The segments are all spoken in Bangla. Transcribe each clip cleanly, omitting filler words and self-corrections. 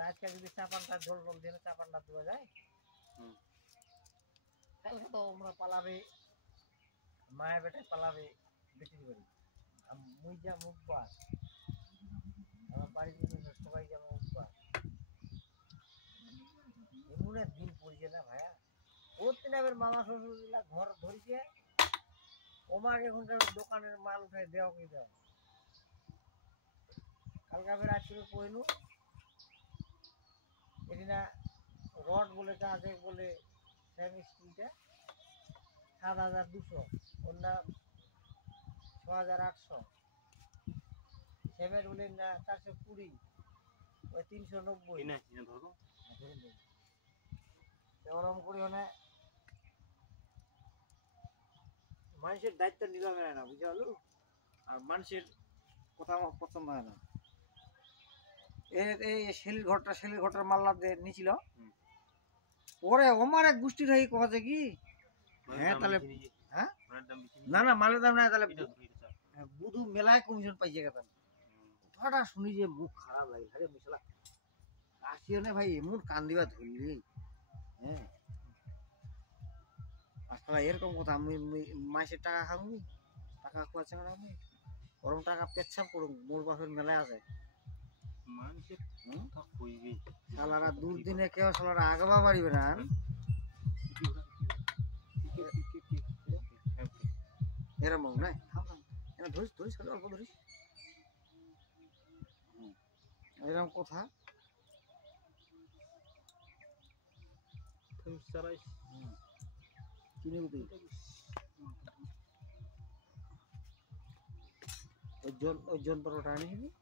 আজকে যদি চাপানটা ঝোল টোল দিয়ে চাপানটা দেওয়া যায় কালকে তো আমরা পালাবে মায়ের বেটায় পালাবে বিক্রি করি মুই যা মুখবার আমার বাড়ির সবাই যা মুখবার এমনের দিন পড়ছে না ভাইয়া প্রতিদিনের মামা শ্বশুরগুলা ঘর ধরিছে ওমাকে এখনকার দোকানের মাল উঠাই দেওয়া কি দেওয়া কালকে আমি রাত্রে কইলু এদিনা রড বলে আছে বলে সেমি স্টিলটা ৭,২০০ অন্য ৬,৮০০ সেমের বলে না ৪২০ ওই ৩৯০ ওরকম করি মানে মানুষের দায়িত্ব নিলাম না বুঝতে পারলু আর মানুষের কথা আমার পছন্দ হয় না এই শেলির ঘরটার মাল্লা নিয়েছিল পরে আমার এক গোষ্ঠীর হয়ে কথা কি হ্যাঁ তাহলে হ্যাঁ না না মালের দাম নাই তাহলে বুধু মেলায় কমিশন পাইছে কথা কথাটা শুনি যে মুখ খারাপ লাগে আরে মশলা আসিও না ভাই এমন কান দিবা ধরলি হ্যাঁ আসলে এরকম কথা আমি মাসের টাকা খাবো টাকা খোয়াছে না আমি ওরকম টাকা পেচ্ছাপ করুন মোর বাপের মেলায় আছে শালারা দুর্দিনে কেউ শালারা আগাবা পারিবে না এরকম না ধরিস ধরিস অল্প ধরিস এরকম কথা কিনে ওই যন্ত্রটা আনিস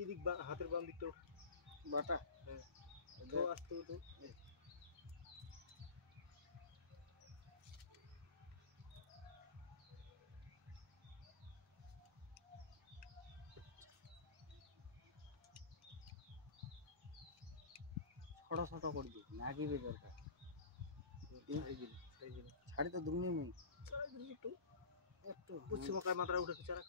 এদিক হাতের বাম দিকটা বাটা আস্তে উঠো ছোট ছোট করবি লাগিবে দরকার ছাড়ি তো দুমনি নেই একটু একটু উচ্চ মকায় মাত্রা উঠে চারা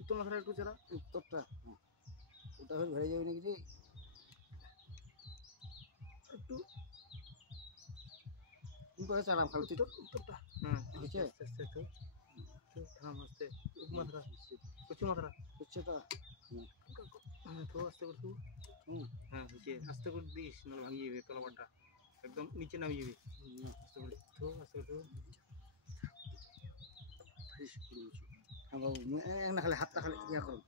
উত্তর মাথাটা একটু চারা উত্তরটা ওটা হয়ে ভেড়ে যাবে নাকি একটু করে চালাম খালি উত্তরটা হয়েছে আস্তে মাথাটা উচ্চ মাথাটা উচ্চটা হ্যাঁ তো আস্তে করতে হ্যাঁ হয়েছে আস্তে করে দিস নাহলে ভাঙিয়ে যাবে তলাবারটা একদম নিচে নামিয়ে যাবে আস্তে করে তো আস্তে করে না খালি হাতটা খালি ইয়া করো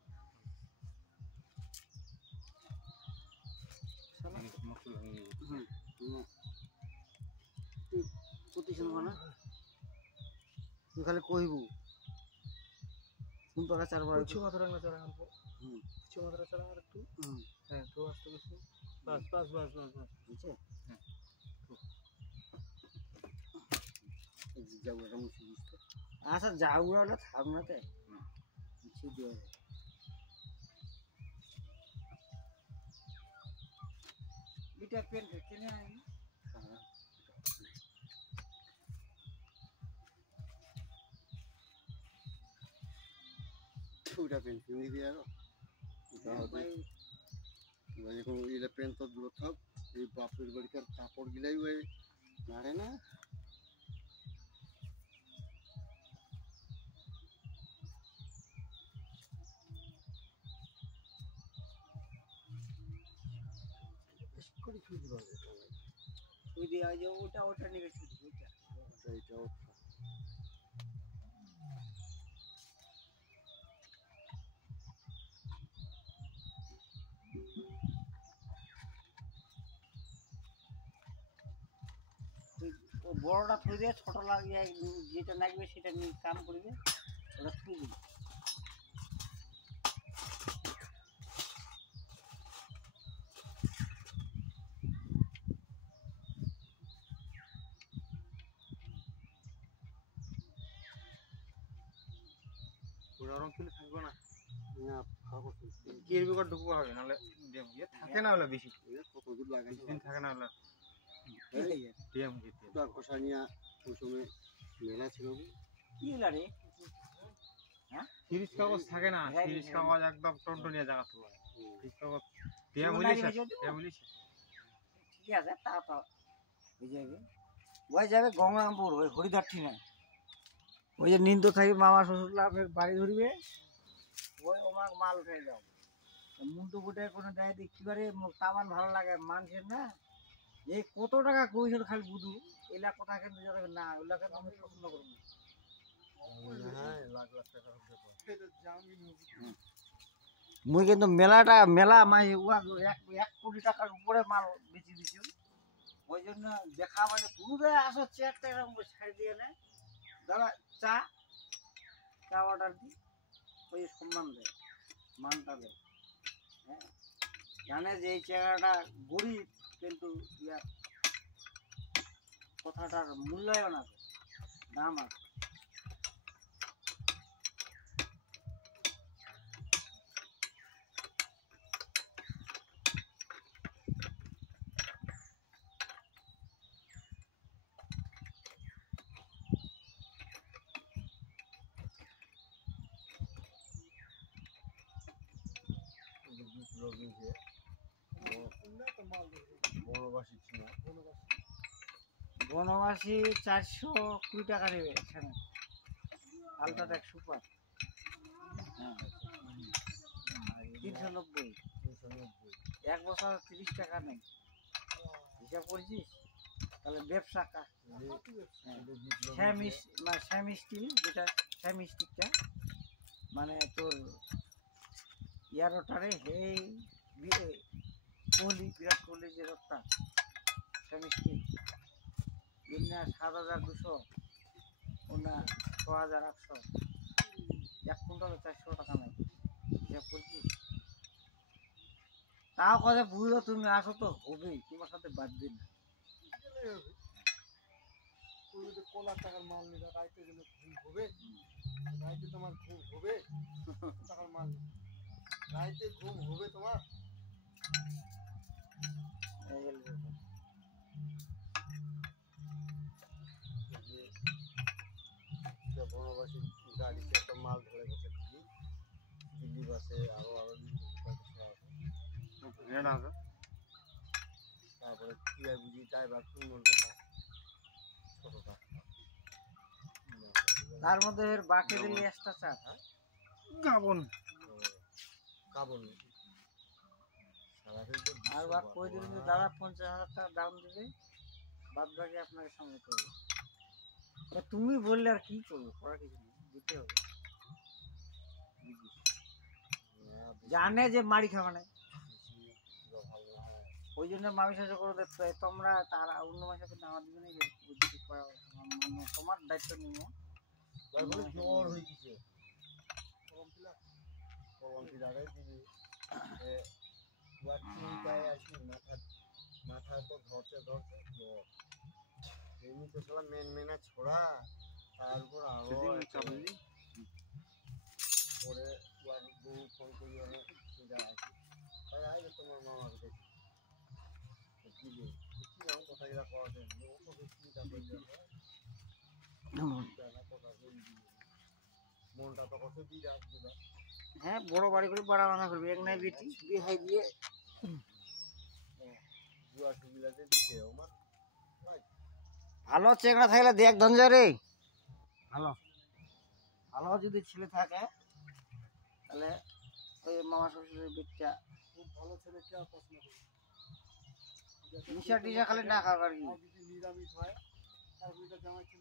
তুই খালি কইবু কোন টাকা চারবার উচ্চ মাত্রা না চারা অল্প উচ্চ মাত্রা চারা আর একটু হ্যাঁ তো আস্তে করছি বাস বাস বাস বাস বাস বুঝছে হ্যাঁ যাবো আচ্ছা যাও না থাক না তে কিছু দিয়ে এটা পেন কিনে আনি ওটা পেন কিনে দিয়ে আরো যখন এটা পেন তো দূর থাক এই বাপের বাড়িকার কাপড় গিলাই ওই নাড়ে না করে ছুঁয়ে দিতে হবে ছুঁয়ে দেওয়া যে ওটা নিয়ে ছুঁয়ে দিই এইটা বড়টা থুই দিয়ে ছোট লাগিয়ে যেটা লাগবে সেটা নিয়ে কাম করবে ওটা থুই দিবে গরম তুলে থাকবে না কি এর বিকট ঢুকবো হবে নাহলে থাকে না হলে বেশি কতদূর লাগে দিন থাকে না হলে ডিএম গিয়ে কষানিয়া ওই সময় মেলা ছিল কি লাগে তিরিশ কাগজ থাকে না, তিরিশ কাগজ একদম টনটনিয়া জায়গা তো তিরিশ কাগজ ডিএম বলিস ঠিক আছে তা তো হয়ে যাবে ওই যাবে গঙ্গারামপুর ওই হরিদার ঠিনা ওই যে নিন্দ থাকি মামা শ্বশুরলা বাড়ি ধরবে ওই ওমাক মাল উঠে যাও মুন্টু গোটে কোনো দেয় দেখতে পারে তামান ভালো লাগে মানুষের না এই কত টাকা কইছিল খালি বুধু এলা কথা কিন্তু যাবে না ওলা কেন আমি পছন্দ করব না মুই কিন্তু মেলা মাই এক কোটি টাকার উপরে মাল বেচে দিছি ওই জন্য দেখা মানে পুরো আসো চেয়ারটা এরকম ছাড়ি দিয়ে না দাদা চা অর্ডার দিই ওই সম্মান দেয় মানটা দেয় হ্যাঁ জানে যে এই চেহারাটা গরিব কিন্তু কথাটার মূল্যায়ন আছে দাম আছে বনবাসী 420 টাকা দেবে এখানে আলট্রাটেক সুপার হ্যাঁ 390 এক বছর 30 টাকা নেই হিসাব করছিস তাহলে ব্যবসা স্যামি স্টিল যেটা স্যামি স্টিকটা মানে তোর ইয়ারটারে এই কোহলি বিরাট কোহলি যে রোডটা স্যামি স্টিল এমনি 7200 ওনা 6800 এক কুইন্টালে 400 টাকা নেই হিসাব করছিস তাও কথা বুঝলো তুমি আসো তো হবেই তোমার সাথে বাঁধবে না কোলা টাকার মাল নিলে রাইতে গেলে ঘুম হবে রাইতে তোমার ঘুম হবে টাকার মাল রাইতে ঘুম হবে তোমার বনবাসী গাড়িতে একটা মাল ধরে বসে দিল্লি বাসে আরো তারপরে ক্রিয়া বুঝি ড্রাইভার ছোটটা তার মধ্যে বাকি দিলে এক্সট্রা চার্জ গাবন আর বাক কই দিন দাদা 50,000 টাকা দাম দিবে বাদ বাকি আপনাকে সঙ্গে করবে তুমি বললে আর কি করবো করার কিছু নেই দিতে হবে জানে যে মারি খাওয়া নাই ওই জন্য মামি সাহায্য করে দেখতে তোমরা তারা অন্য মাসে কিন্তু আমার দিবে না তোমার দায়িত্ব নিব জ্বর হয়ে গেছে মাথা তো ধরছে জ্বর এমনি তো সব মেনা ছোড়া তার উপর আরো পরে বউ ফোন করি অনেক তোমার মামাকে দেখি দিলে কথা এরা করা যায় মনটা তো কত দিয়ে আসবে হ্যাঁ বড় বাড়ি করে বড় বানা করবে এক নাই বেটি বিয়ে দিয়ে জুয়া সুবিলাতে দিতে আমার ভালো চেংড়া থাকলে দেখ ধনজারে ভালো ভালো যদি ছেলে থাকে তাহলে ওই মামা শ্বশুরের বেটটা খুব ভালো ছেলে কে আর পছন্দ করে নিশা টিশা খালি না খাবার কি যদি নিরামিষ হয় তার দুইটা জামাই ছিল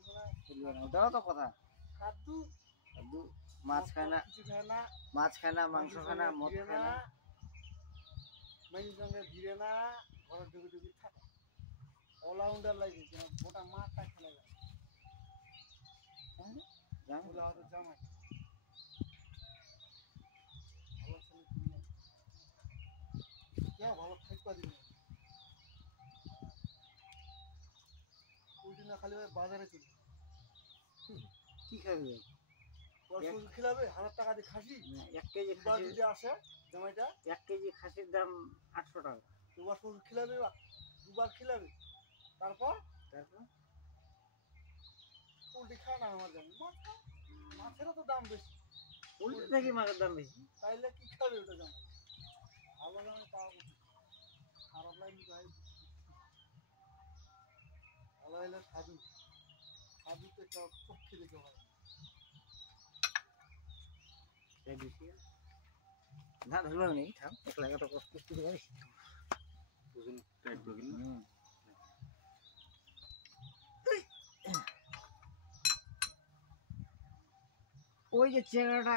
না ওটাও তো কথা কাদ্দু মাছ খায় না কিছু খায় না মাছ খায় না মাংস খায় না মদ খায় না মেয়ের সঙ্গে ভিড়ে না ঘরের ডুবি থাকে অলরাউন্ডার লাগে গোটা মাঠটা খেলে যায় জামাই ভালো খাইতে দিন ওই দিন খালি বাজারে চলি কি খাবি ওষুধ খিলাবে 1000 টাকা দিয়ে খাসি 1 কেজি দুবার খাসি, যদি আসে জামাইটা 1 কেজি খাসির দাম 800 টাকা। ওষুধ খিলাবে দুবার খিলাবে তারপর পোল্ট্রি খায় না আমার জানি মাছেরও তো দাম বেশি পোল্ট্রি থেকে মাছের দাম বেশি। তাইলে কি খাবে ওটা জামাই ভালো জামাই পাওয়া উচিত খারাপ লাগলে ভাই ভালো হলে সাধু সাধুতে একটা চক্ষে দিতে হয় এই বেশি না ধরবে নেই, থাম একলা কত কষ্ট করে পারিস। ওজন টাইট করে গেল ওই যে চেংড়াটা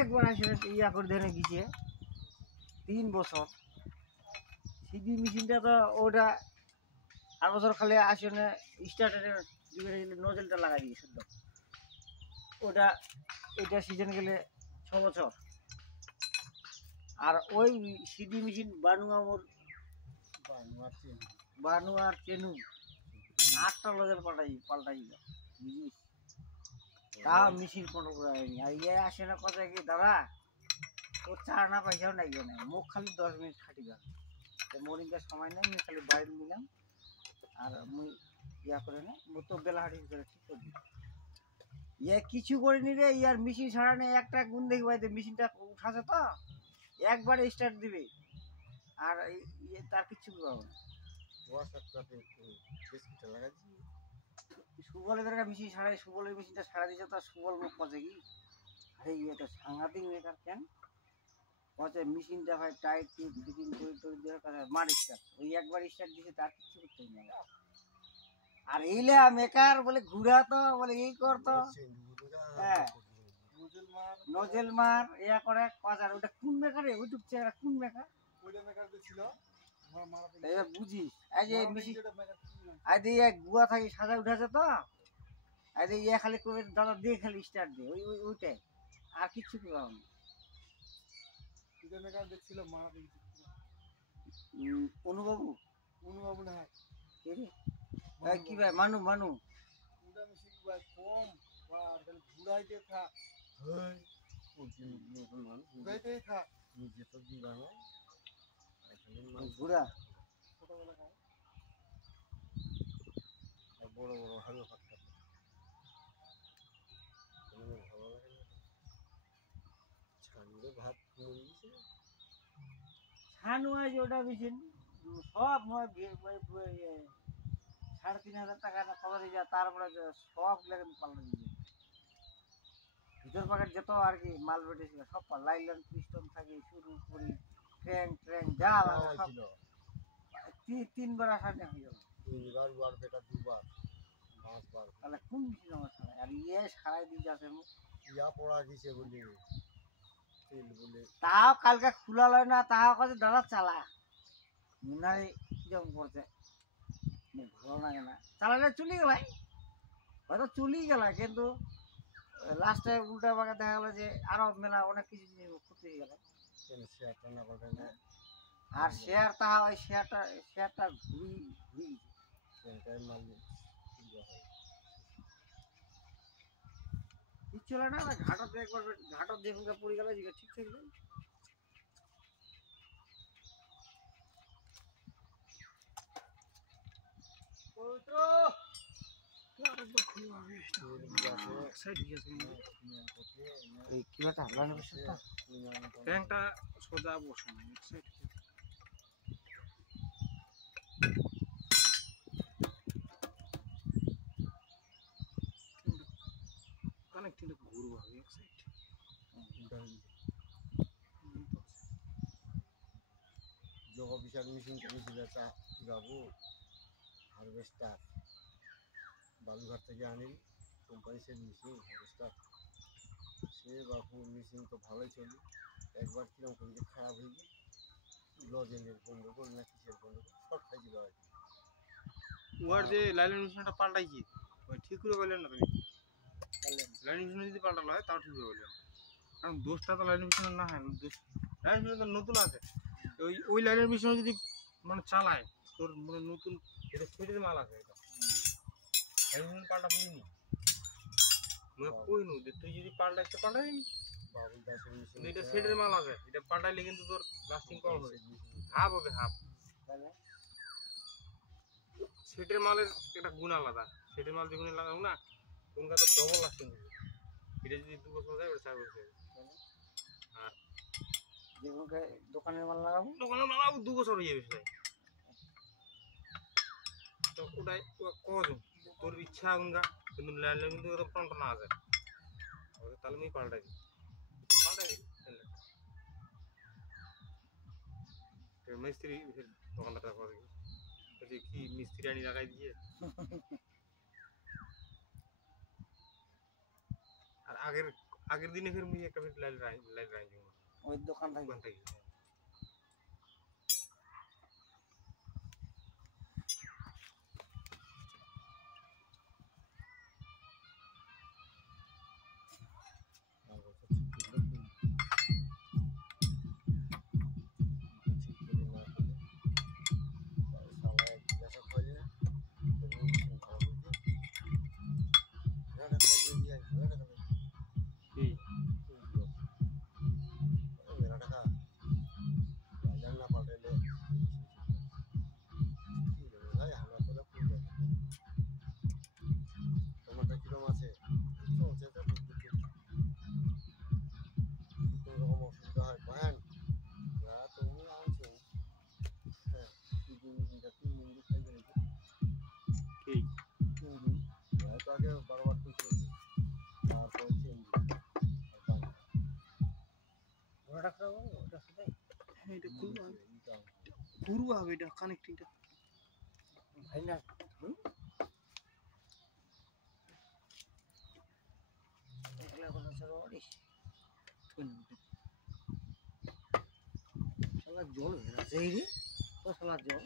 একবার আসে ইয়া করে ধরে গিয়েছে 3 বছর, সিডি মেশিনটা তো ওটা 8 বছর খালি আসে না, স্টার্টারের নজলটা লাগাই দিয়ে শুদ্ধ ওটা, এটা সিজন গেলে 6 বছর। আর ওই সিডি মেশিন বানু আর চেনু 8টা নজল পাল্টাই দিল বুঝিস, তা মেশিন কোনো করে হয়নি। আর ইয়ে আসে না কথা কি দাদা ওর চার না পয়সাও নাই না, মুখ খালি 10 মিনিট খাটি গেল, মরিংকার সময় নেই, আমি খালি বাইরে নিলাম আর মুই ইয়া করে না তো বেলাহাটি করে ঠিক করে দিই। ইয়ে কিছু করিনি রে, ইয়ার মেশিন ছাড়া নেই, একটা গুণ দেখি ভাই মেশিনটা উঠাছে তো একবারে স্টার্ট দিবে আর তার কিচ্ছু পাবো না। সুবলের একটা মেশিন ছাড়াই, সুবলের মেশিনটা ছাড়া দিয়েছে তো সুবল মুখ পচে কি, আরে ইয়ে তো সাংঘাতিক মেকার কেন পচে মেশিনটা ভাই টাইট ফিটিং করে দেওয়ার কথা মার স্টার্ট, ওই একবার স্টার্ট দিয়েছে তার কিচ্ছু করতে নেই। আর এইলা মেকার বলে ঘুরা তো বলে এই করতো, হ্যাঁ নজেল মার ইয়া করে কাজার, ওটা কোন মেকারে ওইটুক চেহারা কোন মেকার ওইটা মেকার ছিল এবার বুঝিস। এই যে মেশিন আই দিয়ে গুয়া থাকি সাজা উঠাছে তো, আই দিয়ে ইয়া খালি করে দাদা দিয়ে খালি স্টার্ট দিয়ে ওইটাই আর কিচ্ছু করলাম না। ওইটা মেকার দেখছিল মারা দিয়েছিল অনুবাবু অনুবাবু না কে রে? কি ভাই মানু ওটা মেশিন ভাই কম আর খালি ঘুরাইতে থাক ঘুরাইতেই থাক ঘুরা ছোটবেলা খায় বড় বড় হালকা পাতলা ভালো লাগে না ছানলে ভাত মুড়িয়েছে ছানু আছে ওটা মেশিন সব 3,500 টাকা না কত দিয়ে যায়, তারপরে সব লাগে পাল্লা দিয়ে ভিতর পাকেট যত আর কি মাল বেটেছিল সব লাইলন পিস্টন থাকে শুরু করি ট্রেন যা লাগে সব 3বার আসানে হয়ে গেল। 3বার বার বেটা 2বার 5বার তাহলে কোন মেশিন আমার সারাই আর ইয়ে সারাই দিয়ে যাচ্ছে ইয়া পড়া গেছে বলে তেল বলে তাও কালকে খোলা লয় না, তাও কাছে দাদা চালা মিনারে কিরকম করছে ভালো লাগে না, চালালে চলি গেলাই হয়তো চলি গেলা কিন্তু লাস্টে উল্টা পাকে দেখা গেলো যে আরো মেলা অনেক কিছু জিনিস ক্ষতি হয়ে গেল। আর শেয়ার তাহা ওই শেয়ারটা ঘুরি ঠিক ছিল না, ঘাটত একবার ঘাটত দেখুন পড়ে গেল ঠিক থাকবে। ট্যাঙ্কটা সোজা বসানো কানেক্টিংটা ঘুরবো হবে এক সাইড জগ বিশাল মেশিন কিনেছিল বাবু হারভেস্টার বালুঘাট থেকে আনিল কোম্পানি সে মেশিন হারভেস্টার সে বাবু মেশিন তো ভালোই চলি একবার কিরকম করে খারাপ হয়ে গিয়ে লজেনের গন্ডগোল না কিসের গন্ডগোল শর্ট খাই দিল আর কি ওর যে লাইন মেশিনটা পাল্টাইছি ওই ঠিক করে বললেন না তুমি লাইন মেশিন যদি পাল্টালো হয় তাও ঠিক করে বললেন, কারণ দোষটা তো লাইন মেশিনের না হয়, দোষ লাইন মেশিন তো নতুন আছে, ওই লাইনের মেশিন যদি মানে চালায় তোর মানে নতুন এটা ছেড়ে মাল আছে এটা লাইন মেশিন পাল্টা পড়িনি মুই কইনু যে তুই যদি পাল্টাইতে পাল্টাই বাবুল দাসের মেশিন কিন্তু এটা সেটের মাল আছে এটা পাল্টাইলে কিন্তু তোর লাস্টিং কম হবে হাফ হবে হাফ সেটের মালের একটা গুণ আলাদা সেটের মাল যেগুলো লাগাবো না কোনটা তো ডবল লাস্টিং হবে এটা যদি 2 বছর যায় ওটা 4 বছর যাবে আর যেগুলোকে দোকানের মাল লাগাবো দোকানে লাগাবো 2 বছর হয়ে যাবে সেটাই তো ওটাই কজ তোর ইচ্ছা কোনটা কিন্তু লাইলে কিন্তু ওটা পাল্টা না আছে তাহলে আমি পাল্টাই দিই মিস্ত্রি দোকানদারটা করে কি মিস্ত্রি আনি লাগাই দিয়ে আর আগের দিনে ফের মুই একটা ফের লাইল রাই ওই দোকান থাকবে দোকান থেকে এটা ঘুরবো হবে এটা কানেক্টিংটা ভাই না এগুলো এখন ছাড়া অডিস শালা জল হয়ে আছে এই রে তো শালা জল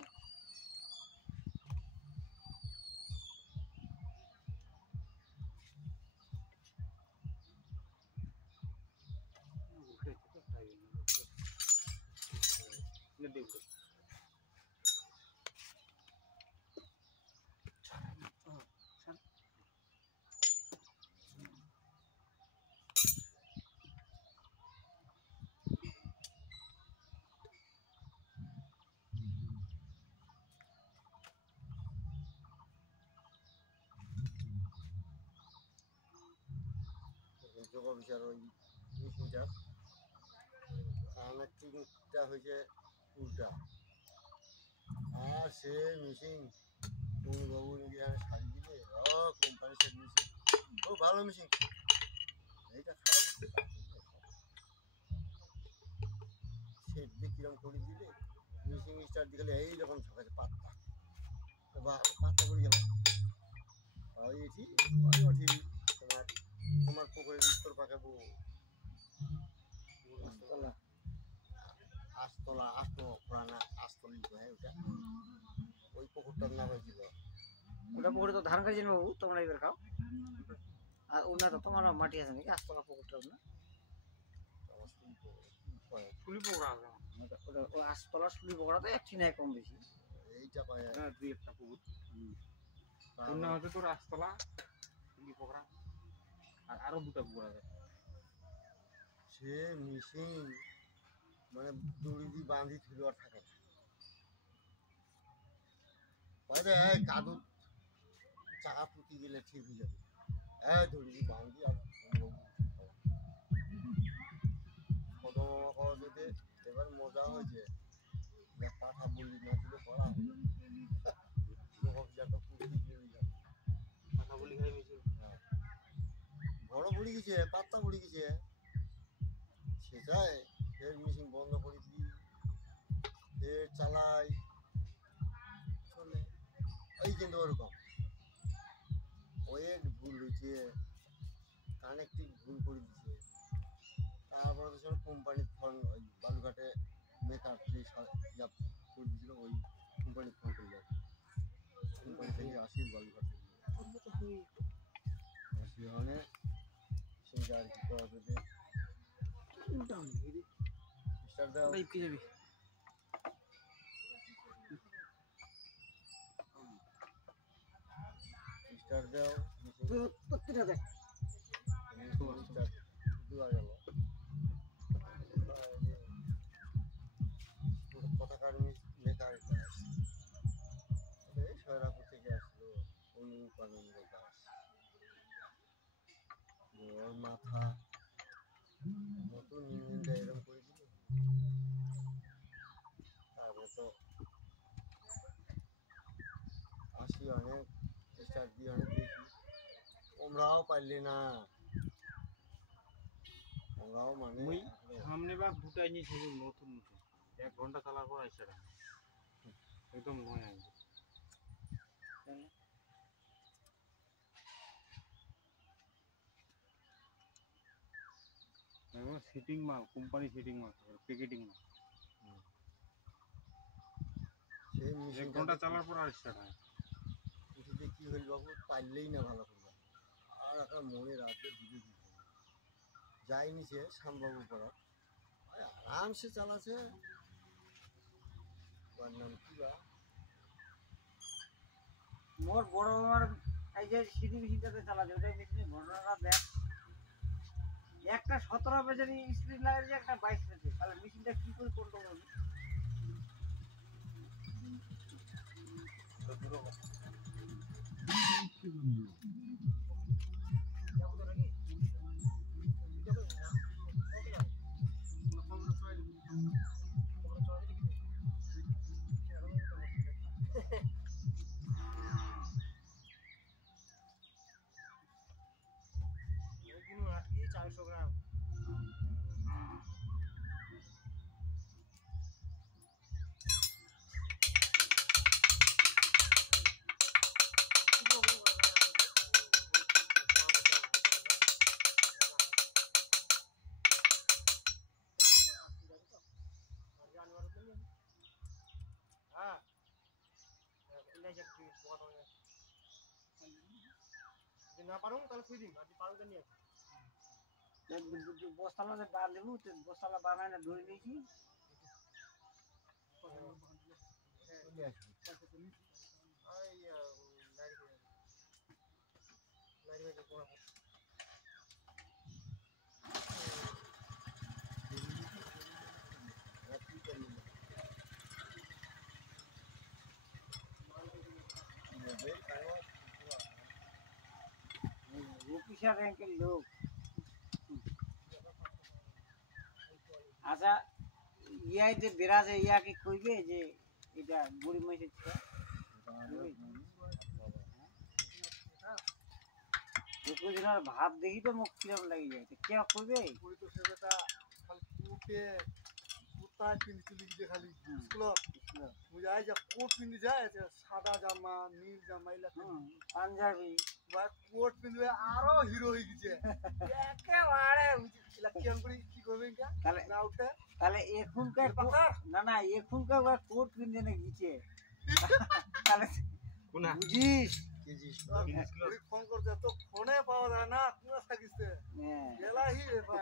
যোগ বিচার ওই মেশিনটা কানেক্টিংটা হয়েছে উল্টা আর সে মেশিন বাবু নাকি সারি দিলে কোম্পানি সে মেশিন ও ভালো মেশিন এইটা খারাপ সেট দিয়ে কিরম করে দিলে মেশিন স্টার্ট দিলে এইরকম ঝাঁকাছে পাত্তা পাত্তা পড়ে গেল এটি ওটি তোমার পুকুরের উত্তর পাকাবো আস্তলি ওটা ওই পুকুরটার নাম হয়েছিল ওটা পুকুরে তো ধান খাইছেন বাবু তোমরা এবার খাও আর ওনা তো তোমার মাটি আছে নাকি আস্তলা পুকুরটা না ফুলি পোকরা আছে ওটা ওই আস্তলা শুলি পোকড়াতে একটি নাই কম বেশি এইটা পায় হ্যাঁ দুই একটা পুকুর অন্য হচ্ছে তোর রাস্তলা ফুলি পোকরা আর আরো দুটো পুকুর আছে সে মেশিন মানে দড়ি দিয়ে বাঁধি ছিল আর থাকে কাদু চাকা পুঁতি গেলে ঠিক হয়ে যাবে দড়ি দিয়ে বাঁধি আর কদমে এবার মজা হয়েছে পাঠা বললি না দিলে পড়া হবে কথা বলি খাই বেশি বড় পড়ে গেছে পাত্তা পড়ে গেছে সেটাই ফের মেশিন বন্ধ করে দিই ফের চালাই চলে ওই কিন্তু ওরকম ওয়েট ভুল হয়েছে কানেক্টিং ভুল করে দিচ্ছে তারপরে তো সব কোম্পানির ফোন ওই বালুঘাটে মেকার যে করে দিয়েছিল ওই কোম্পানির ফোন করে যাবে কোম্পানি থেকে আসি বালুঘাট থেকে আসি হলে সেইটা আর কি করা যাবে স্টার্ট দাও স্টার্ট দাও প্রত্যেকটা দেখ দেওয়া গেল পতাকার মেকার কাজ সয়রাপুর থেকে আসলো অনুপানন্দ দাস ওর মাথা নতুন ইঞ্জিনটা এরকম করে দিল তারপরে তো আসি অনেক স্টার্ট দিয়ে অনেক দেখি ওমরাও পারলি না ওমরাও মানে ওই সামনে বার দুটাই নিয়ে ছিল নতুন নতুন 1 ঘন্টা চালার পর আসছে একদম নয় একদম সিটিং মাল কোম্পানি সিটিং মাল প্যাকেটিং মাল সেই 1 মেশিনটা ঘন্টা চালার পর আর স্টার্ট হয় কিছুতে কি হইল বাবু পারলেই না ভালো করবে আর একটা মনে রাখবে দিদি দিতে যায়নি সে শ্যামবাবু পড়া আরামসে চালাছে ওর নাম কি বা মোর বড় আমার এই যে সিডি মেশিনটাতে চালাচ্ছে ওটাই মেশিনের ঘটনাটা দেখ একটা 17 পেজের স্ক্রিন লাগাচ্ছে একটা 22 পেজে তাহলে মেশিনটা কি করে কন্ট্রোল করবে না পারো তাহলে খুঁজে দিন আর পারো তো নিয়ে বস্তালা বান দেবো বস্তালা বানায় না ধরে নিয়েছি চলে আসবে অফিসার র্যাঙ্কের লোক আচ্ছা ইয়াই যে বেরাজে ইয়াকে কইবে যে এটা বুড়ি মহিষের ছিল দিনের ভাত দেখি তো মুখ কিরম লাগি যায় কে কইবে পুরি তো সেটা খালি কুটে কুটা কিনতে লিখে খালি স্কুলত বুঝাই যে কোট পিন্ধে যায় সাদা জামা নীল জামা এলা পাঞ্জাবি বা কোট পিন্ধে আরো হিরো হয়ে গেছে একেবারে এলা কেন করে কি করবে এটা তাহলে না উঠে তাহলে এখনকার পাতার না না এখনকার কোট পিন্ধে না গিয়েছে তাহলে কোনা বুঝিস কেজি পুরি ফোন করতে তো ফোনে পাওয়া যায় না কোথা থাকিস এলাহি ব্যাপার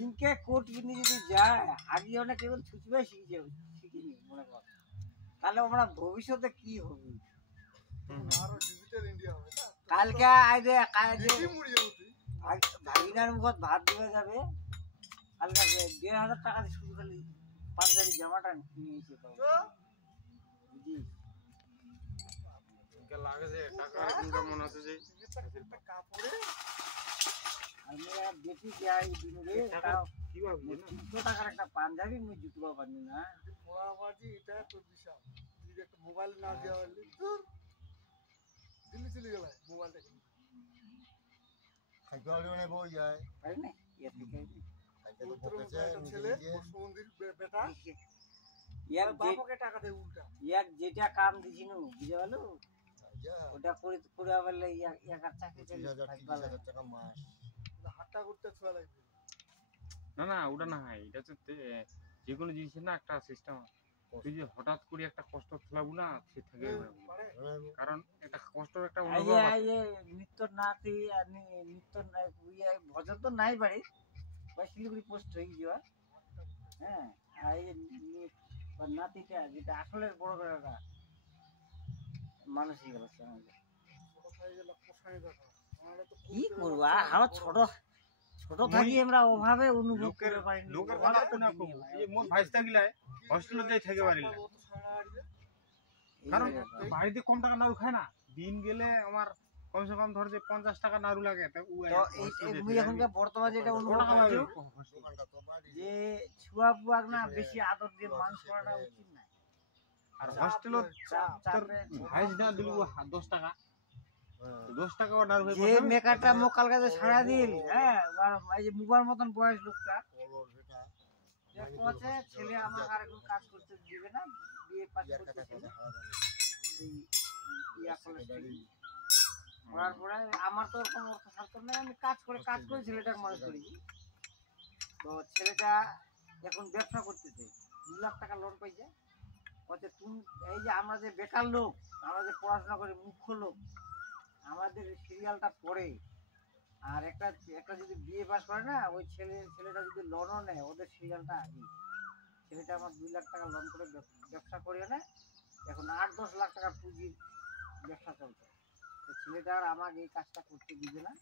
ইনকে কোট পিন্ধে যদি যায় আগে অনেক কেবল ছুটবে শিখিনি মনে কর তাহলে আমরা ভবিষ্যতে কি হবে আরো ডিজিটাল ইন্ডিয়া হবে না কালকে আইবে কাজে দেখি মুড়ি যাবো তুই ভাগিনার মুখত ভাত দিবে যাবে কালকে 1,500 টাকা দিয়ে শুধু খালি পাঞ্জাবি জামাটা নিয়েছে বুঝিস লাগে যে টাকা ইনকাম মনে হচ্ছে যে একটা কাপড়ে আমি দেখি যাই দিনে টাকা কি ভাবছি না 300 টাকার একটা পাঞ্জাবি মুই জুতবা পারি না পোড়াবাজি এটা তো বিশাল তুই একটা মোবাইল না দেওয়া হলে দূর দিল্লি চলে গেল মোবাইলটা কিনে খাইতে পারবে না বই যায় পারি না ইয়া থেকে খাইতে তো পুত্র বকেছে একটা নিজে ছেলে নিজে বসুমন্দির বেটা ইয়ার বাবাকে টাকা দেয় উল্টা ইয়ার যেটা কাম দিছিনু বুঝে গেল যা ওটা করে করে বললে ইয়ার চাকরি 25,000 টাকা মাস হাটটা করতে ছোয়া লাগবে না না ওটা না হয় এটা হচ্ছে যে কোনো জিনিসের না একটা সিস্টেম তুই যে হঠাৎ করে একটা কষ্ট ফেলাবো না সে থেকে পারে কারণ একটা কষ্টের একটা এই অনুভব যে আছে। নিত্য নাতি আর নিত্য ইয়ে ভজন তো নাই বাড়ি ওই শিলিগুড়ি পোস্ট হয়ে যাওয়া হ্যাঁ আর এই নাতিটা যেটা আসলে বড় বেড়াটা মানুষই গেল ছোট হয়ে গেল পোষায় দেখা আমাদের তো কি করবো আমার ছোট ছোট থাকি আমরা অভাবে অনুভব লোকের করতে পারিনি। লোকের কথা তো না খুব এই যে মোর ভাইস্তা গিলায় হস্টেলে যাই থেকে পারিল না, কারণ বাড়িতে কম টাকা নাড়ু খায় না। দিন গেলে আমার কমসে কম ধর যে 50 টাকা নাড়ু লাগে, তা ও তো এই এখনকার বর্তমানে যেটা অনুভব করছি দোকানটা তো বাড়ি যে ছুয়া পুয়াক না বেশি আদর দিয়ে মানুষ করাটা উচিত না। আর হস্টেলত তোর চাপে ভাইস না দিল 10 টাকা, হ্যাঁ 10 টাকা ও নাড়ু যে মেকারটা মোক কালকে যে সারা দিল, হ্যাঁ এই যে মুবার মতন বয়স লোকটা কলর যেটা যে কোচে ছেলে আমার আর এখন কাজ করতে দিবে না, বিয়ে পাস ইয়ার করতে কাটা ছেলে কথা হারা এই ইয়া কলেজ থেকে করার পরে আমার তো ওরকম অর্থ সার্থ নেই, আমি কাজ করে ছেলেটাকে মানুষ করেছি। তো ছেলেটা এখন ব্যবসা করতেছে, 2 লাখ টাকা লোন পাইছে। বলছে তুমি এই যে আমরা যে বেকার লোক, আমরা যে পড়াশোনা করে মুখ্য লোক, আমাদের সিরিয়ালটা পড়ে, আর একটা যদি বিয়ে পাস করে না, ওই ছেলেটা যদি লোনও নেয়, ওদের সিরিয়ালটা আগে। ছেলেটা আমার 2 লাখ টাকা লোন করে ব্যবসা করে না, এখন 8-10 লাখ টাকা পুঁজির ব্যবসা চলছে। তো ছেলেটা আর আমাকে এই কাজটা করতে দিবে না,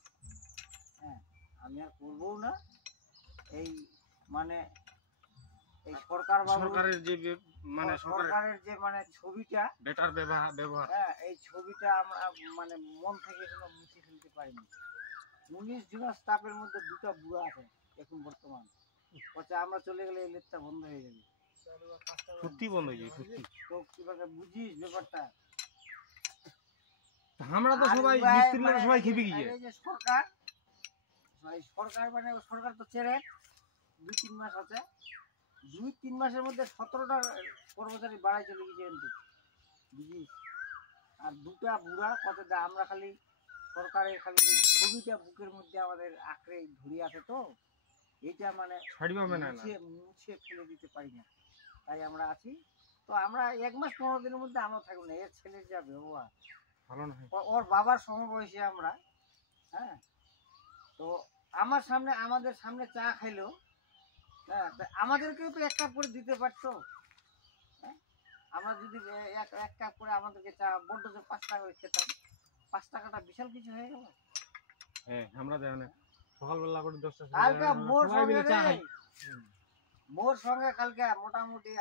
হ্যাঁ আমি আর করবও না। এই মানে এই সরকার বাবু সরকারের যে মানে সরকারের যে মানে ছবিটা, বেটার ব্যবহার হ্যাঁ এই ছবিটা আমরা মানে মন থেকে এখনো মুছে ফেলতে পারিনি। 19 জন স্টাফের মধ্যে 2টা বুড়া আছে এখন বর্তমান। বলছে আমরা চলে গেলে এই লেটটা বন্ধ হয়ে যাবে। সত্যি বন্ধ হয়ে যায় সত্যি। তো কিভাবে বুঝিস ব্যাপারটা? আমরা তো আর সবাই ভাই মিস্ত্রিরা মানে সবাই খেপে গিয়ে এই যে সরকার মানে সরকার তো ছেড়ে 2-3 মাস আছে, 2-3 মাসের মধ্যে 17টা কর্মচারী বাড়াই চলে গেছে কিন্তু বুঝিস। আর 2টা বুড়া কত আমরা খালি সরকারের খালি ছবিটা বুকের মধ্যে আমাদের আঁকড়ে ধরে আছে, তো এইটা মানে ছাড়ি পাবে না না। মুছে ফেলে দিতে পারি না, তাই আমরা আছি। তো আমরা 1 মাস 15 দিনের মধ্যে আমরা থাকবো না। এর ছেলের যা ব্যবহার, ভালো না। ওর বাবার সমবয়সী আমরা, হ্যাঁ তো আমাদের সামনে চা খাইলো, হ্যাঁ আমাদেরকেও তো 1 কাপ করে দিতে পারতো, হ্যাঁ আমরা যদি 1 কাপ করে আমাদেরকে চা বড্ড যে 5 টাকা করে খেতাম, 5 টাকাটা বিশাল কিছু হয়ে গেল। হ্যাঁ আমরা যাই না সকালবেলা করে 10টা কালকে মোর সবাই সঙ্গে মিলে চা খাই। মোর সঙ্গে কালকে মোটামুটি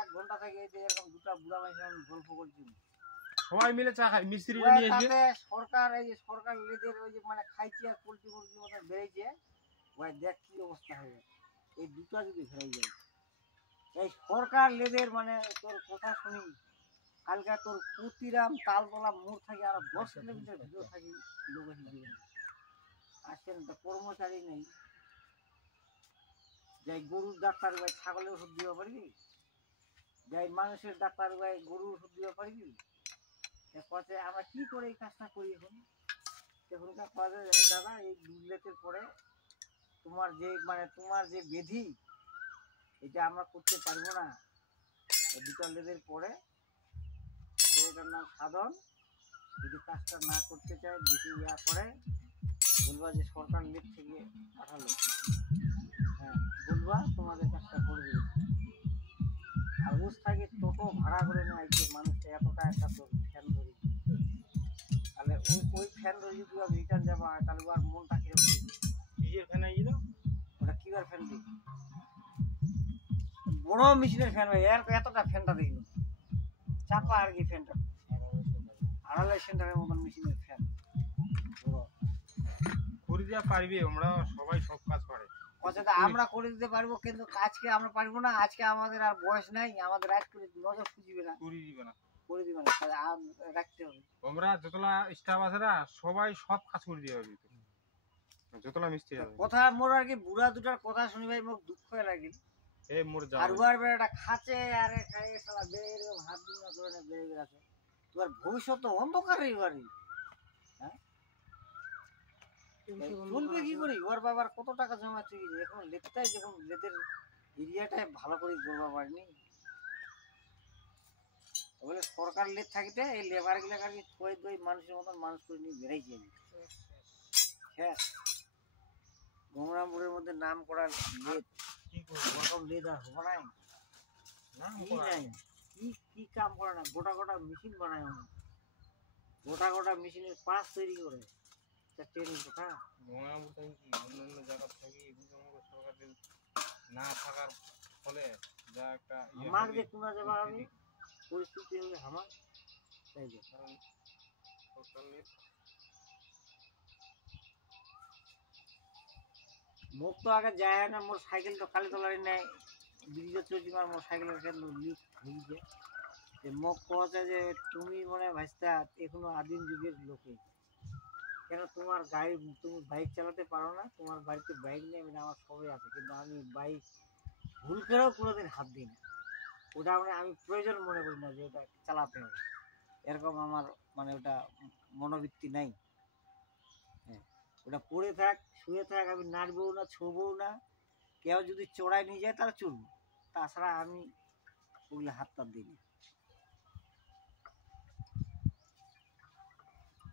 1 ঘন্টা থেকে এই যে এরকম 2টা বুড়া মাইস আমি গল্প করছি। সবাই মিলে চা খাই, মিস্ত্রিরা ওই নিয়ে এসে তাতে সরকার এই যে সরকার লেদের ওই যে মানে খাইছি আর পোল্ট্রি মুরগির মতো বেড়েছে, ওই দেখ কি অবস্থা হয়ে যায় এই 2টা যদি ফেরাই যায়। এই সরকার লেদের মানে তোর কথা শুনি, কালকে তোর পুতিরাম তালতলা মোড় থেকে আর 10 কিলোমিটার ভিতর থাকি লোক হিসেবে আসছেন, তো কর্মচারী নেই। যাই গরুর ডাক্তার ভাই ছাগলের ওষুধ দিতে পারবি, যাই মানুষের ডাক্তার ভাই গরুর ওষুধ দিতে পারবি। কথা আমরা কি করে এই কাজটা করি এখন? এখনকার কথা দাদা এই দুর্লেটের পরে তোমার যে বেধি, এটা আমরা করতে পারবো না। এই 2টা লেদের পরে সেটার নাম সাধন, যদি কাজটা না করতে চায় দেখে ইয়া করে বলবা যে সরকার লেট থেকে পাঠালো, হ্যাঁ বলবা তোমাদের কাজটা করে দেবে। আর ওস থাকে টোটো ভাড়া করে নেয় যে মানুষটা এতটা একটা তোর ফ্যান ধরি, তাহলে ওই ফ্যান ধরে যদি রিটার্ন যাবা তাহলে আর মনটা কিরকম? নিজের ফ্যান আইলো ওটা কিবার ফ্যান দিই, বড় মেশিনের ফ্যান ভাই, এতটা ফ্যানটা দেখলো চাপা আর কি ফ্যানটা 2.5 সেন্টারের মতন মেশিনের ফ্যান বড়। করে দেওয়া পারবে, আমরা সবাই সব কাজ পারে। কথা আমরা করে দিতে পারবো, কিন্তু আজকে আমরা পারবো না। আজকে আমাদের আর বয়স নাই, আমাদের আজ করে নজর খুঁজবে না, করে দিবে না, করে দিবে না, তাহলে রাখতে হবে। আমরা যতলা স্টাফ আছে না সবাই সব কাজ করে দিয়ে হবে, যতলা মিস্ত্রি আছে। কথা মোর আর কি বুড়া 2টার কথা শুনি ভাই মোর দুঃখ লাগে। এ মোর যা আর উয়ার বেড়াটা খাচ্ছে আর খাইয়ে শালা বের হাত দুনা করে না বের আছে, তোমার ভবিষ্যৎ তো অন্ধকার এবারে। হ্যাঁ চলবে কি করি? ওর বাবার কত টাকা জমা চুরি, এখন লেটটাই যখন লেদের এরিয়াটাই ভালো করে জমা পারেনি, বলে সরকার লেট থাকিতে এই লেবার গুলা কই দই মানুষের মতন মানুষ করে নিয়ে বেড়াইছে। হ্যাঁ গঙ্গারামপুরের মধ্যে নাম করা লেদ, কি করব ওরকম লেদ আর হবে না, নাম কি করা নাই কি কাম করে না, গোটা মেশিন বানায়, গোটা মেশিনের পাস তৈরি করে। ট্রেনের কথা গঙ্গারামপুর থাকি কি অন্যান্য জায়গা থাকি গঙ্গারামপুর সরকারের না থাকার ফলে যা একটা আমার যে কোনা যাবা আমি পরিস্থিতি হলে আমার তাই যে কারণ সরকারের মোক তো আগে যায় না মোর সাইকেল তো খালি তোলারি নাই ব্রিজে চলছি আর মোর সাইকেলের কেন লিক হয়েছে মোক কছে যে তুমি মানে ভাইস্তা এখনো আদিম যুগের লোকে কেন তোমার গাড়ি তুমি বাইক চালাতে পারো না তোমার বাড়িতে বাইক নেই মানে আমার সবই আছে কিন্তু আমি বাইক ভুল করেও কোনোদিন হাত দিই না ওটা মানে আমি প্রয়োজন মনে করি না যে ওটা চালাতে হবে এরকম আমার মানে ওটা মনোবৃত্তি নাই হ্যাঁ ওটা পড়ে থাক শুয়ে থাক আমি নাচবও না ছোবও না কেউ যদি চড়াই নিয়ে যায় তাহলে চলবো তাছাড়া আমি ওগুলো হাত টাত দিই না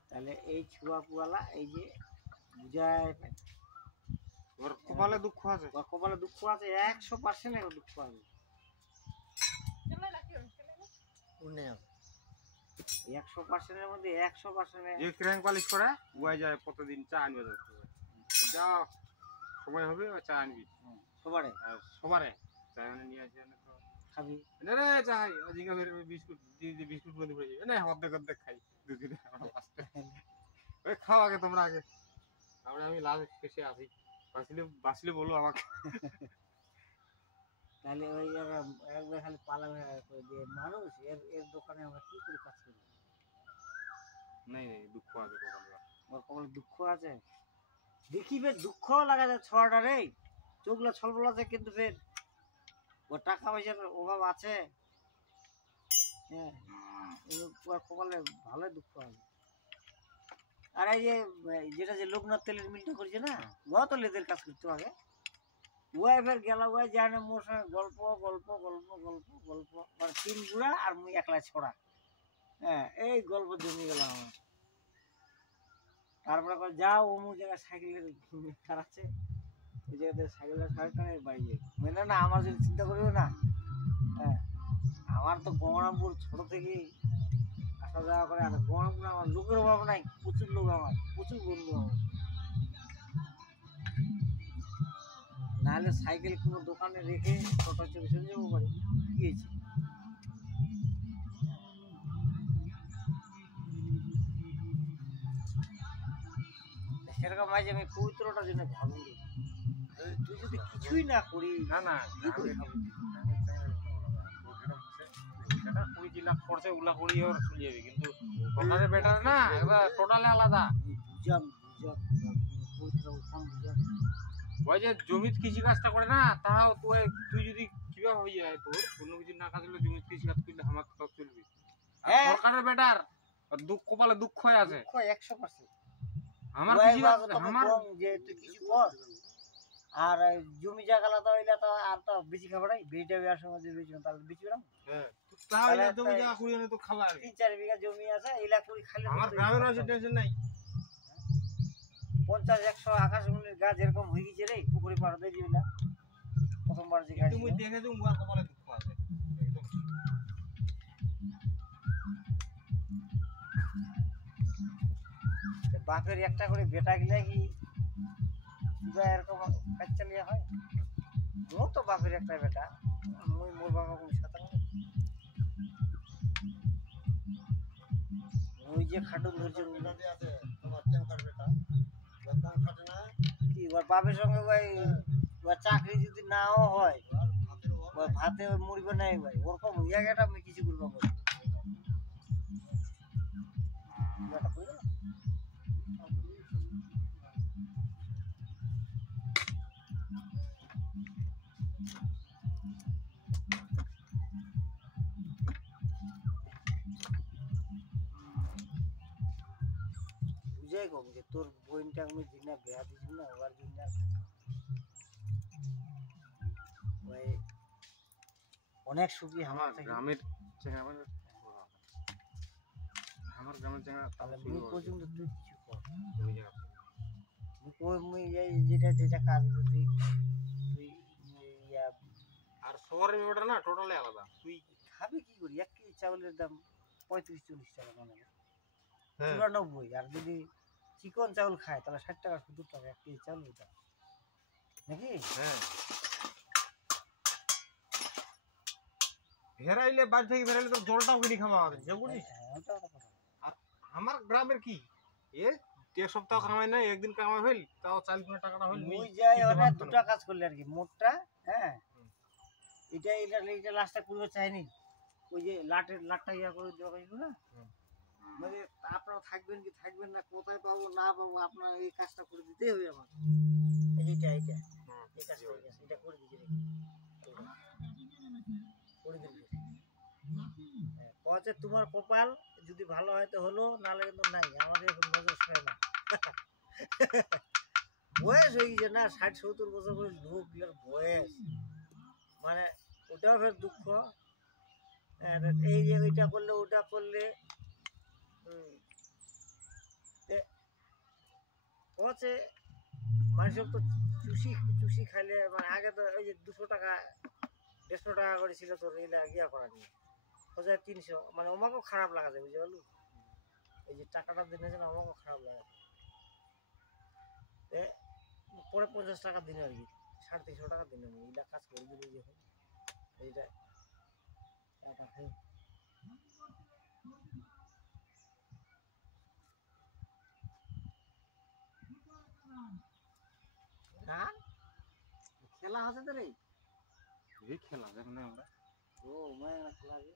তাহলে এই ছুয়া পুয়ালা এই যে বুঝায় ওর কপালে দুঃখ আছে ওর কপালে দুঃখ আছে 100% দুঃখ আছে উন্নয়ন 100% মধ্যে 100% যে ক্র্যাঙ্ক পালিশ করে উয়া যায় প্রতিদিন চা আনবে যা সময় হবে ও চা আনবি সবারে আর সবারে চা আনে নিয়ে আসি খাবি না রে চাই আজকে ফের বিস্কুট দিয়ে বিস্কুট বন্ধ করে না অর্ধেক অর্ধেক খাই দুদিন ওই খাও আগে তোমরা আগে তারপরে আমি লাস্ট শেষে আসি বাসলে বলো আমাকে তাহলে ওই একবার খালি পালা করে দিয়ে মানুষ এর দোকানে আমরা কি করে কাজ করি নাই নাই দুঃখ আছে কপালে ওর কপালে দুঃখ আছে দেখিবে দুঃখ লাগা যায় ছড়াটা রে চোখগুলো ছলবল আছে কিন্তু ফের ওর টাকা পয়সার অভাব আছে হ্যাঁ ওর কপালে ভালো দুঃখ আছে আর এই যে যেটা যে লোকনাথ তেলের মিলটা করছে না ও তো লেদের কাজ করতে আগে ওয়াই ফের গেল ওয়াই জানে মোর সঙ্গে গল্প গল্প গল্প গল্প গল্প মানে 3 গুড়া আর মুই একলা ছড়া হ্যাঁ এই গল্প জমে গেল আমার তারপরে কয় যাও অমুক জায়গায় সাইকেলের কার আছে ওই জায়গাতে সাইকেলের সাইকেলের বাড়ি যাই মানে না আমার যদি চিন্তা করিও না হ্যাঁ আমার তো গঙ্গারামপুর ছোট থেকেই আসা যাওয়া করে আর গঙ্গারামপুর আমার লোকের অভাব নাই প্রচুর লোক আমার প্রচুর বন্ধু আমার নাহলে সাইকেল কোনো দোকানে রেখে টোটো চলে চলে যাবো পারি কি হয়েছে সেরকম মাঝে আমি পবিত্রটার জন্য ভাবুন তুই যদি কিছুই না করি না না কি করে খাবো যেটা 20 লাখ পড়ছে ওগুলা করি ওর চলে যাবে কিন্তু ওখানে বেটার না এবার টোটালি আলাদা বুঝাম পবিত্র কম বুঝাম ওই যে জমিত কৃষি কাজটা করে না তাও তুই যদি কিভাবে হয়ে যায় তোর কোনো কিছু না কাজ হলে জমিত কৃষি কাজ করলে আমার তো চলবে হ্যাঁ। সরকারের বেটার দুঃখ কপালে দুঃখ হয়ে আছে 100% আমার কৃষি কাজ আমার যে তুই কিছু কর আর জমি জায়গা তো হইলে তো আর তো বেশি খাবার নাই বেটা বিয়ার সময় যদি বেশি তাহলে বেশি না তাহলে জমি জায়গা কুড়ি আনে তো খাবার 3-4 বিঘা জমি আছে এলা করে খালি আমার গ্রামের আছে টেনশন নাই 50-100 আকাশমণির গাছ এরকম হয়ে গেছে রে পুকুরে পাড় দিয়ে দিলা প্রথমবার যে গাছ তুমি দেখে তুমি উয়ার কপালে দুঃখ আছে একদম বাপের একটা করে বেটা গিলা কি সুদা এরকম কাজ চালিয়ে হয় ও তো বাপের একটা বেটা মুই মোর বাবা কোন সাথে ওই যে খাটুন ধরছে আছে তোমার টেঙ্কার বেটা বেতন খাটে না কি ওর বাপের সঙ্গে ভাই ওর চাকরি যদি নাও হয় হাতের ওর ভাতে মরবে নাই ভাই ওরকম হইয়া গেটা আমি কিছু করবো বলি বেটা বুঝলো বুঝাই কম যে তোর বোনটা আমি দিনা বেয়া দিছি না ওর জন্য আর ভাই অনেক সুখী আমার আমার থেকে গ্রামের চেঙ্গা আমার গ্রামের চেঙ্গা তাহলে মুই পর্যন্ত তুই কিছু কর জমি জায়গা মুই এই যেটা যেটা কাজ তুই তুই ইয়া আর শহরের ব্যাপারটা না টোটালি আলাদা তুই খাবি কি করি 1 কেজি চাউলের দাম 35-40 টাকা মানে হ্যাঁ 94 আর যদি চিকন চাউল খায় তাহলে 60 টাকা 70 টাকা 1 কেজি চাউল ওটা নাকি? হ্যাঁ ভেরাইলে বাড়ি থেকে ভেরাইলে তো জলটাও কিনে খাওয়া হবে যেগুলি। ওটা কথা। আর আমার গ্রামের কি এ এক সপ্তাহ কামাই নাই, একদিন কামাই হইল তাও 40 টাকাটা হইল। মুই যাই অনেক দুটা কাজ করলে আর কি, মোটটা হ্যাঁ এটা এটা এটা লাস্টটা করবে চাইনি, ওই যে লাটটা ইয়া করে দেওয়া হয়েছিল না, মানে আপনারা থাকবেন কি থাকবেন না, কোথায় পাবো না পাবো, আপনার এই কাজটা করে দিতেই হবে আমার। এইটা এইটা এই কাজটা এটা করে দিতে করে দিতে হচ্ছে তোমার কপাল যদি ভালো হয় তো হলো, নাহলে কিন্তু নাই, আমাদের এখন নজর সয় না। বয়স হয়ে গেছে না, 60-70 বছর করে লোক বয়স, মানে ওটাও ফের দুঃখ। এই যে ওইটা করলে ওটা করলে হচ্ছে মানুষের তো চুষি খাইলে, মানে আগে তো ওই যে 200 টাকা 150 টাকা করে ছিল তোর ইয়া করা নিয়ে, 300, মানে আমাকেও খারাপ লাগা যায় বুঝতে পারলু, এই যে টাকাটা দিনে আমাকেও খারাপ লাগা যায়। পরে 50 টাকা দিনে আর কি, 350 টাকা দিনে আমি এইটা কাজ করে দিবি যখন এইটা টাকা খাই। গান খেলা আছে তো রে, এই খেলা দেখ না আমরা ও মায়া খেলা আছে।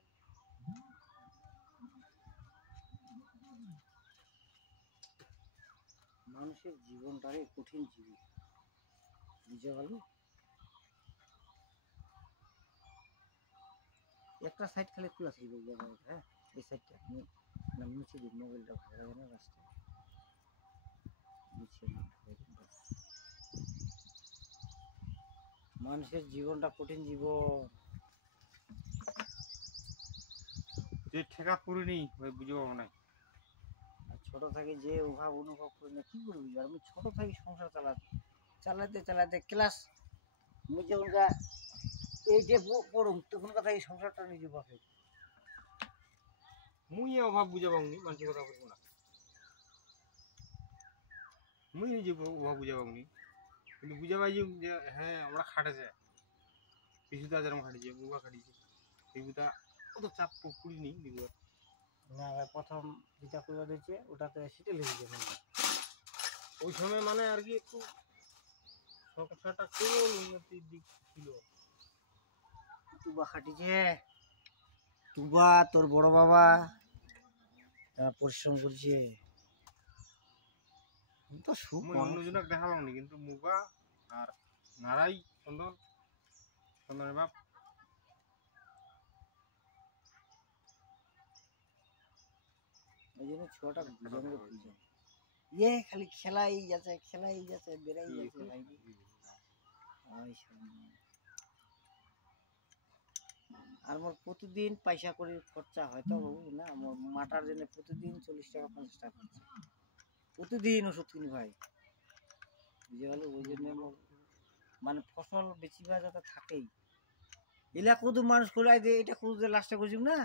মানুষের জীবনটারে কঠিন জীবন বুঝতে পারলো। একটা সাইড খালি খোলা ছিল, হ্যাঁ এই সাইডটা মুছে দিই, মোবাইলটা ভালো লাগে না রাস্তায় মুছে দিই। মানুষের জীবনটা কঠিন জীবন, যে ঠেকা পুরিনি ওই বুঝবো না। আর ছোট থেকে যে অভাব অনুভব করি না কি করবি, আর আমি ছোট থেকে সংসার চালাতে চালাতে ক্লাস মুই যখনকা এইটে পড়ুম তখন কথা এই সংসারটা নিজে বসে। মুই অভাব বুঝে পাওনি, মানুষের কথা বলবো না, মুই নিজে অভাব বুঝে পাওনি, কিন্তু বুঝে পাইছি যে হ্যাঁ আমরা খাটেছে পিছুতা যেরকম খাটিছে বুবা খাটিছে, পিছুতা অত চাপ পুরিনি দিদিবার না প্রথম যেটা করে দিয়েছে ওটাতে সেটেল হয়ে যাবে ওই সময়, মানে আর কি একটু সংসারটা কেবল উন্নতির দিক ছিল। তুবা খাটিছে, তুবা তোর বড় বাবা তারা পরিশ্রম করছে তো সুখ। মুই অন্যজনক দেখা পাওনি, কিন্তু মুবা আর নারাই চন্দনের বাপ ওই জন্য ছোটা বুঝানো বুঝে ইয়ে খালি খেলাই যাচ্ছে বেড়াই যাচ্ছে ভাই। আর মোর প্রতিদিন পয়সা করে খরচা হয় তো না, আমার মাটার জন্য প্রতিদিন 40 টাকা 50 টাকা খরচা, প্রতিদিন ওষুধ কিনি ভাই বুঝে গেল। ওই জন্য মানে ফসল বেশিরভাগ যাতে থাকেই, এলা কদুর মানুষ খোলাই দিয়ে এটা কদুর লাস্টে করছিস না,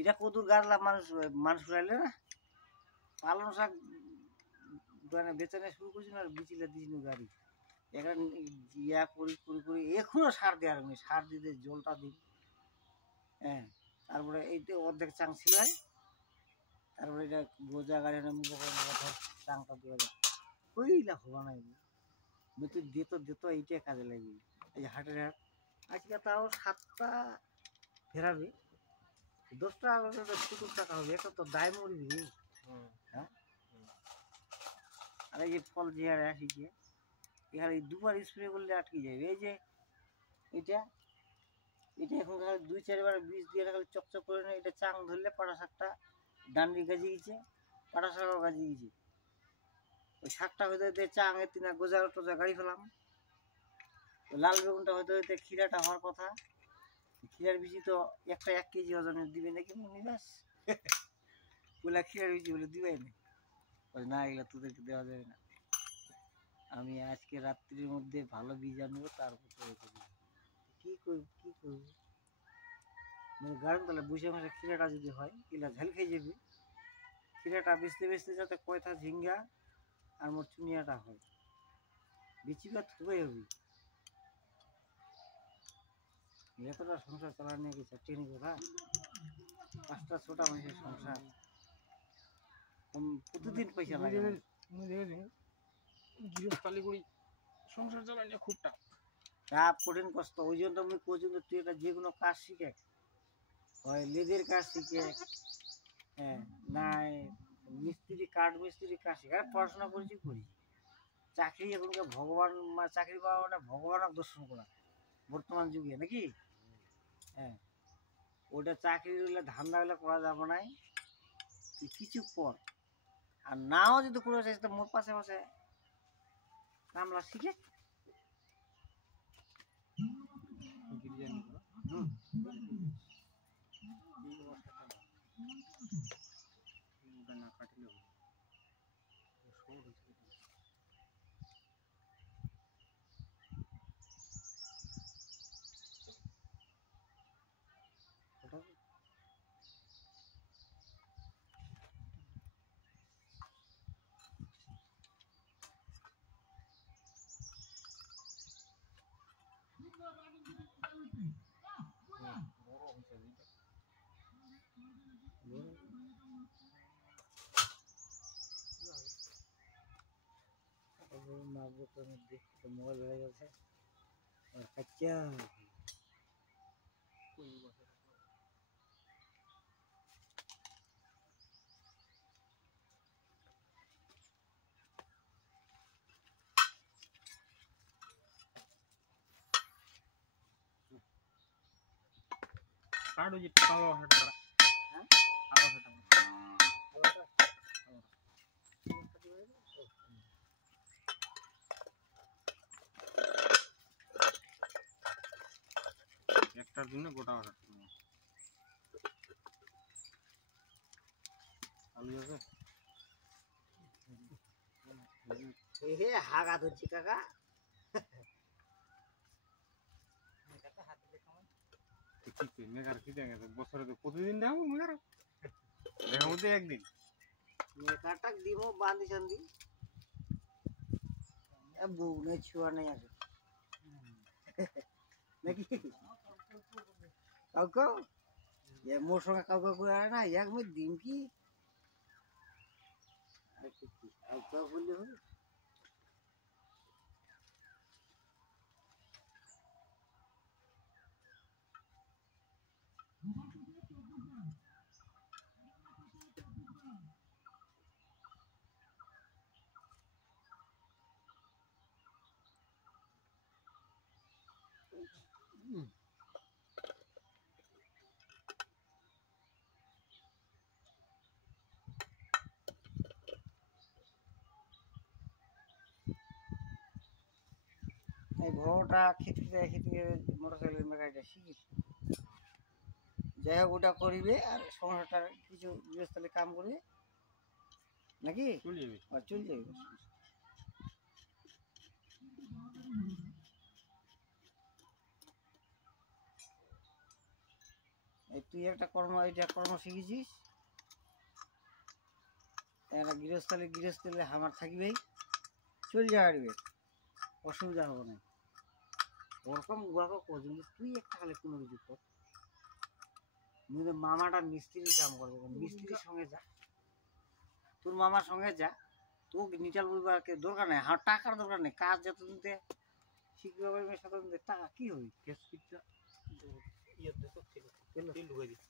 এটা কদুর গাড়লা মানুষ খোলাইলে না, পালন শাক মানে বেচানে শুরু করছি না, বিচিলে দিস গাড়ি এখানে ইয়া করি এখনো সার দেওয়ার নেই, সার দিতে জলটা দিই, হ্যাঁ তারপরে এইতে অর্ধেক চাং ছিল, তারপরে এটা গোজা গাড়ি চাংটা দেওয়া যায় ওইলা হবা নাই, দিত এইটাই কাজে লাগবে। এই যে হাটের হাট আজকে তাও 7টা ফেরাবে 10 টাকা 70 টাকা হবে, একটা তো দায় মরি দিবি। হ্যাঁ আর এই যে ফল যে হারে আসিছে এখানে 2বার স্প্রে করলে আটকে যাবে। এই যে এটা এখন 2-4 বার বীজ দিয়ে খালি চকচক করে না, এটা চাং ধরলে পাটা শাকটা ডান্ডি গাজি গেছে, পাটা শাকও গাজি গেছে, ওই শাকটা হয়তো চাঙে 3 গোজা টোজা গাড়ি ফেলাম, লাল বেগুনটা হয়তো ক্ষীরাটা হওয়ার কথা, ক্ষীরার বিচি তো একটা 1 কেজি ওজনের দিবে নাকি নিবাস বলে, ক্ষীরার বিচি বলে দিবেই না, এগুলো তোদেরকে দেওয়া যাবে না, আমি আজকে রাত্রির মধ্যে ভালো বীজ আনবো তারপর কি করবো মানে গাড়ি তাহলে বুঝে মাসে ক্ষীরাটা যদি হয় এগুলা ঝাল খেয়ে যাবে, ক্ষীরাটা বেচতে যাতে কয়টা ঝিঙ্গা আর মোর চুনিয়াটা হয় বিচিকা থুবে হবি এতটা সংসার চালা নিয়ে গেছে ট্রেন কথা 5টা 6টা মানুষের সংসার প্রতিদিন পয়সা লাগে না। গৃহস্থালি করি সংসার চালানো খুব টাফ চাপ কঠিন কষ্ট ওই জন্য আমি কোচিং তুই এটা যে কোনো কাজ শিখে হয় লেজের কাজ শিখে হ্যাঁ নাই মিস্ত্রি কাঠ মিস্ত্রি কাজ শিখে আর পড়াশোনা করেছি করি চাকরি এখনকার ভগবান চাকরি পাওয়া মানে ভগবানক দর্শন করা বর্তমান যুগে নাকি হ্যাঁ ওটা চাকরি হলে ধান্দা হলে করা যাবে না তুই কিছু কর আর নাও যদি করে চাইছ তো মোর পাশে পাশে কামলা শিখে না কাটলে মোবাইল হয়ে গেছে কাচ্চা কাটো যে টাকা হাটা হ্যাঁ? টাকা হাটা একটার জন্য গোটা হাটা আলু আছে হে হাগা ধরছি কাকা কি মেঘার কি দেখে বছরে তো প্রতিদিন যাবো মেঘার দেখা মধ্যে একদিন মেকাটাক দিব বাঁধি চান্দি বউ নেই ছুয়া নেই আছে নাকি কাউকে মোর সঙ্গে কাউকে করে না এক মই দিন কি কাউকে বললে হবে এই ঘরটা খেতে মোটরসাইকেলের মেকানিকটা শিখিস যাই হোক ওটা করিবে আর সংসারটা কিছু গৃহস্থলে কাম করবে নাকি চলে যাবে আর চল যাবে তুই একটা কর্ম শিখেছিস একটা গৃহস্থলে হামার থাকবেই চল যাবে অসুবিধা হবে না ওরকম উহাকে কজন তুই একটা খালি কোনো কিছু কর মামাটা মিস্ত্রির কাম করবে মিস্ত্রির সঙ্গে যা তোর মামার সঙ্গে যা তোকে নিটাল বলবার দরকার নেই হ্যাঁ টাকার দরকার নেই কাজ যতদিন দে শিখবে সাথে টাকা কি হবে গ্যাস পিঠটা ইয়ে দেখো তেল ঢুকে দিচ্ছে